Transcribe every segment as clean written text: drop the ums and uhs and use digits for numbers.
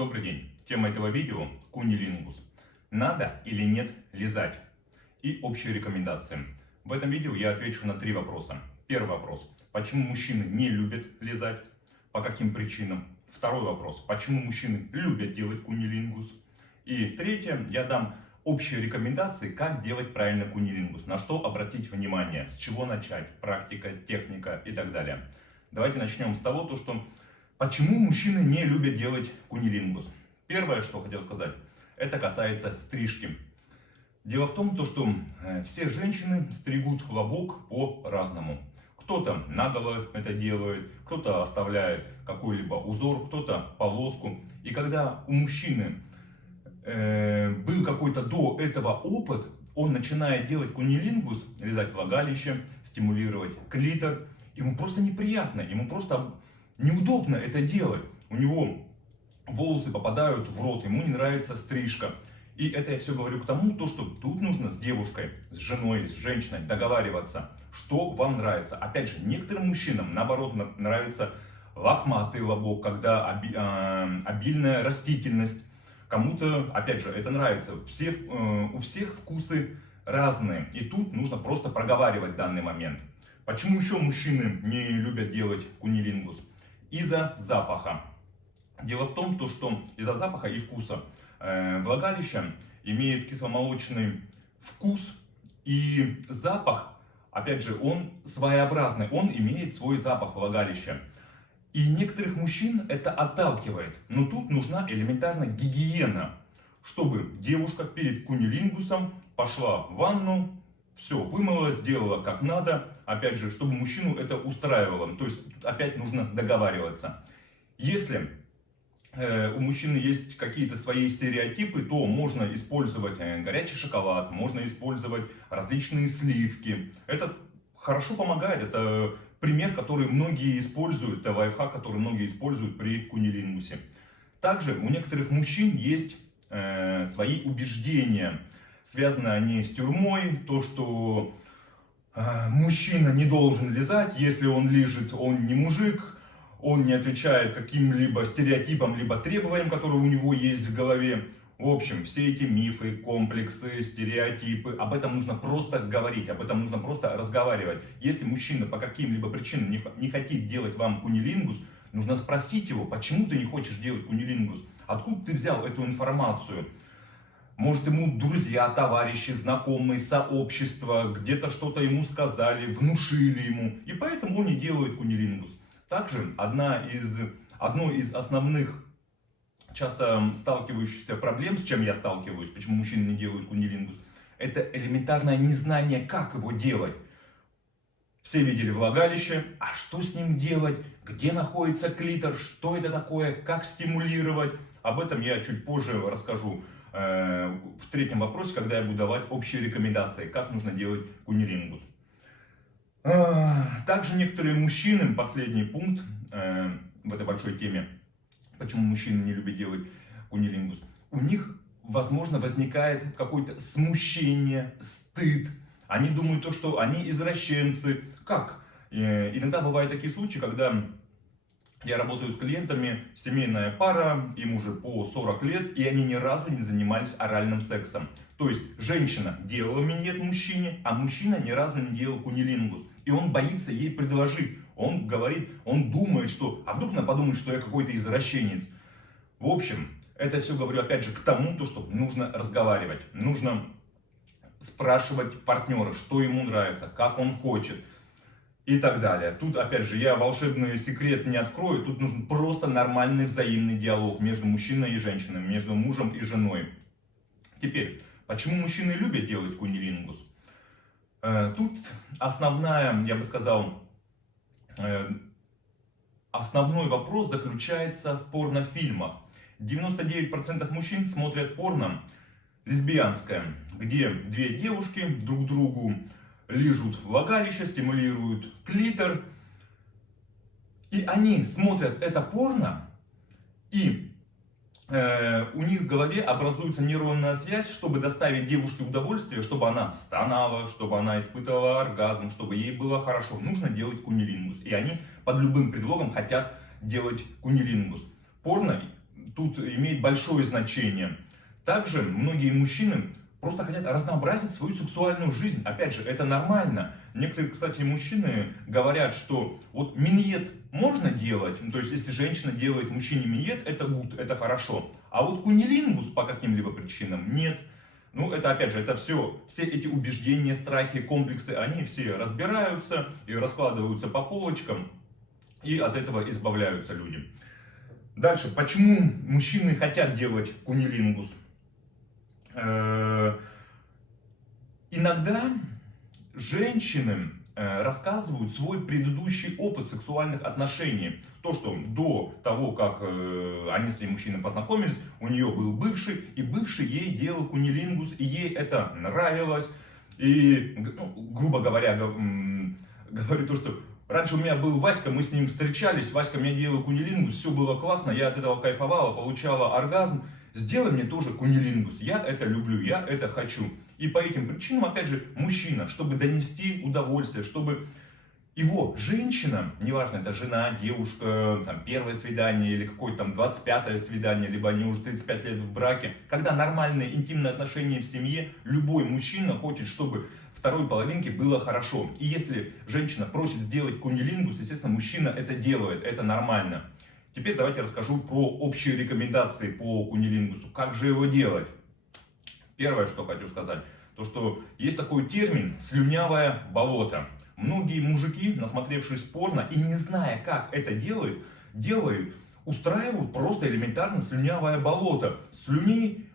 Добрый день. Тема этого видео – куннилингус. Надо или нет лизать? И общие рекомендации. В этом видео я отвечу на 3 вопроса. Первый вопрос. Почему мужчины не любят лизать? По каким причинам? Второй вопрос. Почему мужчины любят делать куннилингус? И третье. Я дам общие рекомендации, как делать правильно куннилингус. На что обратить внимание, с чего начать, практика, техника и так далее. Давайте начнем с того, что почему мужчины не любят делать куннилингус. Первое, что хотел сказать, это касается стрижки. Дело в том, что все женщины стригут лобок по-разному. Кто-то наголо это делает, кто-то оставляет какой-либо узор, кто-то полоску. И когда у мужчины был какой-то до этого опыт, он начинает делать куннилингус, лизать влагалище, стимулировать клитор, ему просто неприятно, ему просто неудобно это делать. У него волосы попадают в рот, ему не нравится стрижка. И это я все говорю к тому, что тут нужно с девушкой, с женой, с женщиной договариваться, что вам нравится. Опять же, некоторым мужчинам, наоборот, нравится лохматый лобок, когда обильная растительность. Кому-то, опять же, это нравится. У всех вкусы разные. И тут нужно просто проговаривать данный момент. Почему еще мужчины не любят делать куннилингус? Из-за запаха. Дело в том, что из-за запаха и вкуса влагалище имеет кисломолочный вкус, и запах, опять же, он своеобразный, он имеет свой запах влагалища. И некоторых мужчин это отталкивает. Но тут нужна элементарная гигиена, чтобы девушка перед куннилингусом пошла в ванну, все вымыла, сделала как надо. Опять же, чтобы мужчину это устраивало. То есть тут опять нужно договариваться. Если у мужчины есть какие-то свои стереотипы, то можно использовать горячий шоколад, можно использовать различные сливки. Это хорошо помогает, это пример, который многие используют, это лайфхак, который многие используют при куннилингусе. Также у некоторых мужчин есть свои убеждения, связаны они с тюрьмой, то что мужчина не должен лизать, если он лижет, он не мужик. Он не отвечает каким-либо стереотипам, либо требованиям, которые у него есть в голове. В общем, все эти мифы, комплексы, стереотипы, об этом нужно просто говорить, об этом нужно просто разговаривать. Если мужчина по каким-либо причинам не хочет делать вам куннилингус, нужно спросить его, почему ты не хочешь делать куннилингус? Откуда ты взял эту информацию? Может, ему друзья, товарищи, знакомые, сообщество, где-то что-то ему сказали, внушили ему, и поэтому он не делает куннилингус. Также одно из основных часто сталкивающихся проблем, с чем я сталкиваюсь, почему мужчины не делают куннилингус, это элементарное незнание, как его делать. Все видели влагалище, а что с ним делать, где находится клитор, что это такое, как стимулировать. Об этом я чуть позже расскажу в третьем вопросе, когда я буду давать общие рекомендации, как нужно делать куннилингус. Также некоторые мужчины, последний пункт в этой большой теме, почему мужчины не любят делать куннилингус, у них, возможно, возникает какое-то смущение, стыд. Они думают, что они извращенцы. Как? Иногда бывают такие случаи, когда я работаю с клиентами, семейная пара, им уже по 40 лет, и они ни разу не занимались оральным сексом. То есть женщина делала минет мужчине, а мужчина ни разу не делал куннилингус. И он боится ей предложить. Он говорит, он думает, что, а вдруг она подумает, что я какой-то извращенец. В общем, это все говорю опять же к тому, что нужно разговаривать. Нужно спрашивать партнера, что ему нравится, как он хочет. И так далее. Тут, опять же, я волшебный секрет не открою. Тут нужен просто нормальный взаимный диалог между мужчиной и женщиной, между мужем и женой. Теперь, почему мужчины любят делать куннилингус? Тут основная, я бы сказал, основной вопрос заключается в порнофильмах. 99% мужчин смотрят порно лесбиянское, где две девушки друг другу лижут влагалище, стимулируют клитор. И они смотрят это порно, и у них в голове образуется нейронная связь, чтобы доставить девушке удовольствие, чтобы она стонала, чтобы она испытывала оргазм, чтобы ей было хорошо. Нужно делать куннилингус. И они под любым предлогом хотят делать куннилингус. Порно тут имеет большое значение. Также многие мужчины просто хотят разнообразить свою сексуальную жизнь. Опять же, это нормально. Некоторые, кстати, мужчины говорят, что вот миньет можно делать, то есть если женщина делает мужчине миньет, это good, это хорошо. А вот куннилингус по каким-либо причинам нет. Ну, это опять же, это все эти убеждения, страхи, комплексы, они все разбираются и раскладываются по полочкам, и от этого избавляются люди. Дальше, почему мужчины хотят делать куннилингус? Иногда женщины рассказывают свой предыдущий опыт сексуальных отношений. То, что до того, как они с этим мужчиной познакомились, у нее был бывший, и бывший ей делал куннилингус, и ей это нравилось. И, ну, грубо говоря, говорю то, что раньше у меня был Васька, мы с ним встречались, Васька мне делал куннилингус, все было классно, я от этого кайфовала, получала оргазм. Сделай мне тоже куннилингус, я это люблю, я это хочу. И по этим причинам, опять же, мужчина, чтобы донести удовольствие, чтобы его женщина, неважно, это жена, девушка, там, первое свидание или какое-то там 25-е свидание, либо они уже 35 лет в браке, когда нормальные интимные отношения в семье, любой мужчина хочет, чтобы второй половинке было хорошо. И если женщина просит сделать куннилингус, естественно, мужчина это делает, это нормально. Теперь давайте расскажу про общие рекомендации по куннилингусу. Как же его делать? Первое, что хочу сказать, то что есть такой термин «слюнявое болото». Многие мужики, насмотревшись порно и не зная, как это делают, устраивают просто элементарно слюнявое болото. Слюни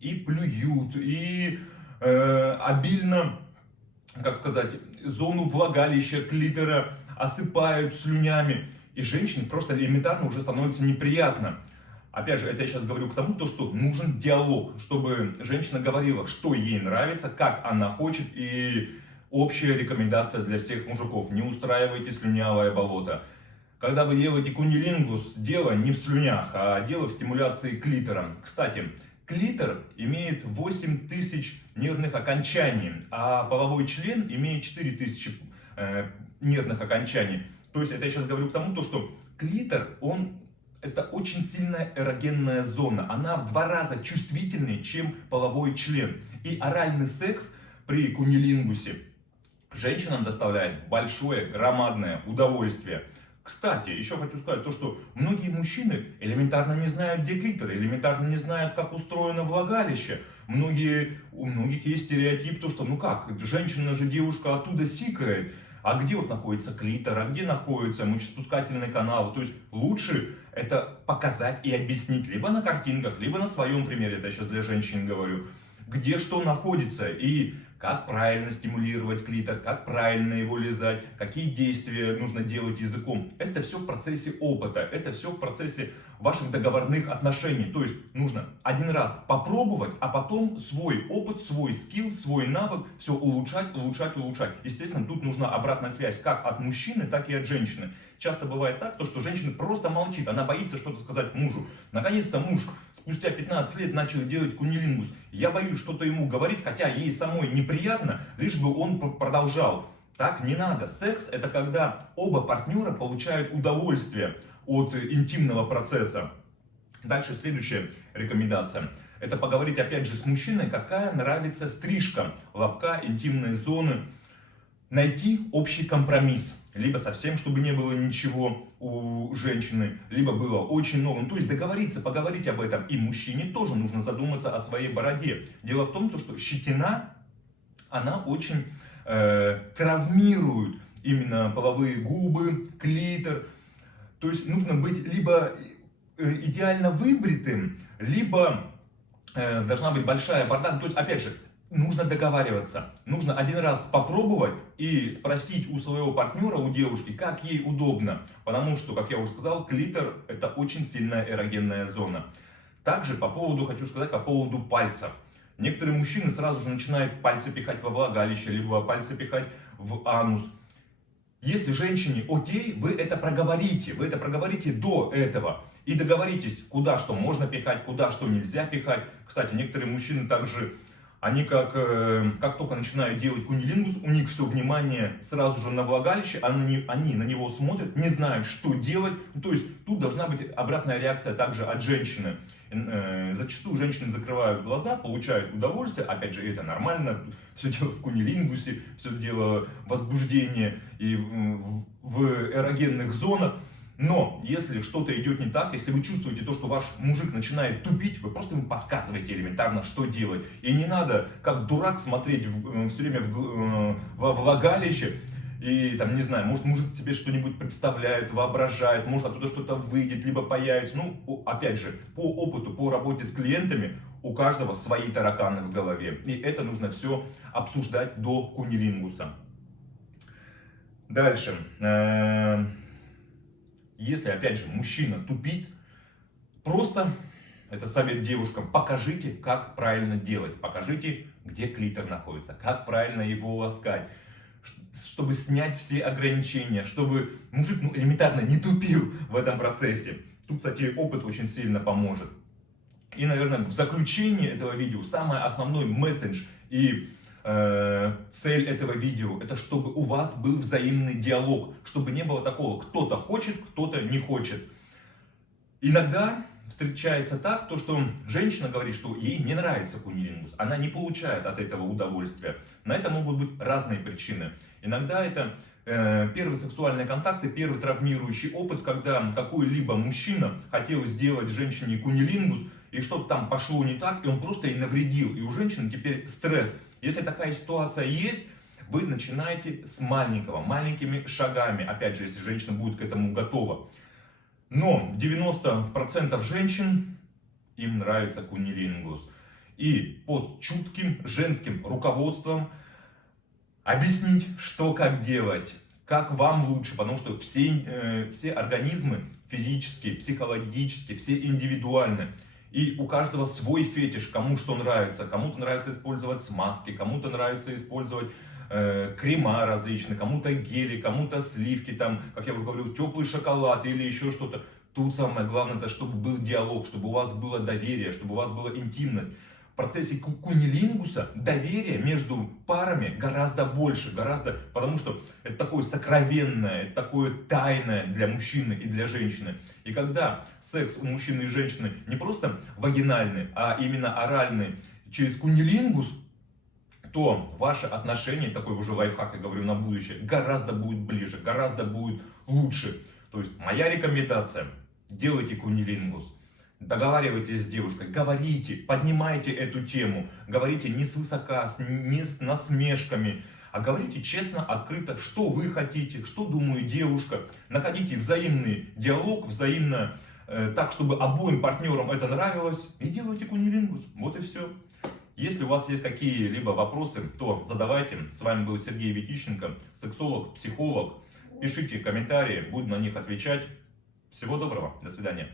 и плюют, и обильно, как сказать, зону влагалища, клитора осыпают слюнями. И женщине просто элементарно уже становится неприятно. Опять же, это я сейчас говорю к тому, что нужен диалог, чтобы женщина говорила, что ей нравится, как она хочет, и общая рекомендация для всех мужиков. Не устраивайте слюнявое болото. Когда вы делаете куннилингус, дело не в слюнях, а дело в стимуляции клитора. Кстати, клитор имеет 8000 нервных окончаний, а половой член имеет 4000 нервных окончаний. То есть это я сейчас говорю к тому, что клитор, это очень сильная эрогенная зона. Она в 2 раза чувствительнее, чем половой член. И оральный секс при куннилингусе женщинам доставляет большое, громадное удовольствие. Кстати, еще хочу сказать то, что многие мужчины элементарно не знают, где клитор, элементарно не знают, как устроено влагалище. У многих есть стереотип, то, что ну как, женщина же, девушка оттуда сикает. А где вот находится клитор, а где находится мочеиспускательный канал. То есть лучше это показать и объяснить либо на картинках, либо на своем примере, это я сейчас для женщин говорю, где что находится и как правильно стимулировать клитор, как правильно его лизать, какие действия нужно делать языком. Это все в процессе опыта, это все в процессе ваших договорных отношений. То есть нужно один раз попробовать, а потом свой опыт, свой скилл, свой навык все улучшать, улучшать, улучшать. Естественно, тут нужна обратная связь как от мужчины, так и от женщины. Часто бывает так, что женщина просто молчит, она боится что-то сказать мужу. Наконец-то муж спустя 15 лет начал делать куннилингус. Я боюсь что-то ему говорить, хотя ей самой неприятно, лишь бы он продолжал. Так не надо. Секс — это когда оба партнера получают удовольствие от интимного процесса. Дальше следующая рекомендация. Это поговорить опять же с мужчиной, какая нравится стрижка лобка, интимной зоны. Найти общий компромисс. Либо совсем, чтобы не было ничего у женщины, либо было очень много. Ну, то есть договориться, поговорить об этом. И мужчине тоже нужно задуматься о своей бороде. Дело в том, что щетина, она очень травмирует именно половые губы, клитор. То есть нужно быть либо идеально выбритым, либо должна быть большая борода. То есть, опять же, нужно договариваться. Нужно один раз попробовать и спросить у своего партнера, у девушки, как ей удобно. Потому что, как я уже сказал, клитор — это очень сильная эрогенная зона. Также хочу сказать по поводу пальцев. Некоторые мужчины сразу же начинают пальцы пихать во влагалище, либо пальцы пихать в анус. Если женщине окей, вы это проговорите до этого. И договоритесь, куда что можно пихать, куда что нельзя пихать. Кстати, некоторые мужчины также Они как только начинают делать кунилингус, у них все внимание сразу же на влагалище, они на него смотрят, не знают, что делать. Ну, то есть тут должна быть обратная реакция также от женщины. Зачастую женщины закрывают глаза, получают удовольствие, опять же это нормально, все дело в кунилингусе, все дело в возбуждении и в эрогенных зонах. Но если что-то идет не так, если вы чувствуете то, что ваш мужик начинает тупить, вы просто ему подсказываете элементарно, что делать. И не надо, как дурак, смотреть все время во влагалище. И там, не знаю, может мужик тебе что-нибудь представляет, воображает, может оттуда что-то выйдет, либо появится. Ну, опять же, по опыту, по работе с клиентами, у каждого свои тараканы в голове. И это нужно все обсуждать до кунилингуса. Дальше. Если, опять же, мужчина тупит, просто, это совет девушкам, покажите, как правильно делать. Покажите, где клитор находится, как правильно его ласкать, чтобы снять все ограничения, чтобы мужик элементарно не тупил в этом процессе. Тут, кстати, опыт очень сильно поможет. И, наверное, в заключении этого видео самый основной месседж и цель этого видео — это чтобы у вас был взаимный диалог, чтобы не было такого, кто-то хочет, кто-то не хочет. Иногда встречается так, то, что женщина говорит, что ей не нравится кунилингус, она не получает от этого удовольствия. На это могут быть разные причины. Иногда это первые сексуальные контакты, первый травмирующий опыт, когда какой-либо мужчина хотел сделать женщине кунилингус, и что-то там пошло не так, и он просто ей навредил, и у женщины теперь стресс. Если такая ситуация есть, вы начинаете с маленького, маленькими шагами, опять же, если женщина будет к этому готова. Но 90% женщин, им нравится кунилингус. И под чутким женским руководством объяснить, что как делать, как вам лучше, потому что все организмы физические, психологические, все индивидуальны. И у каждого свой фетиш, кому что нравится. Кому-то нравится использовать смазки, кому-то нравится использовать крема различные, кому-то гели, кому-то сливки, там, как я уже говорил, теплый шоколад или еще что-то. Тут самое главное, это чтобы был диалог, чтобы у вас было доверие, чтобы у вас была интимность. В процессе кунилингуса доверие между парами гораздо больше, потому что это такое сокровенное, это такое тайное для мужчины и для женщины. И когда секс у мужчины и женщины не просто вагинальный, а именно оральный через кунилингус, то ваши отношения, такой уже лайфхак, я говорю, на будущее, гораздо будет ближе, гораздо будет лучше. То есть моя рекомендация: делайте кунилингус. Договаривайтесь с девушкой, говорите, поднимайте эту тему, говорите не свысока, не с насмешками, а говорите честно, открыто, что вы хотите, что думает девушка. Находите взаимный диалог, взаимно, так, чтобы обоим партнерам это нравилось, и делайте кунилингус. Вот и все. Если у вас есть какие-либо вопросы, то задавайте. С вами был Сергей Витищенко, сексолог, психолог. Пишите комментарии, буду на них отвечать. Всего доброго, до свидания.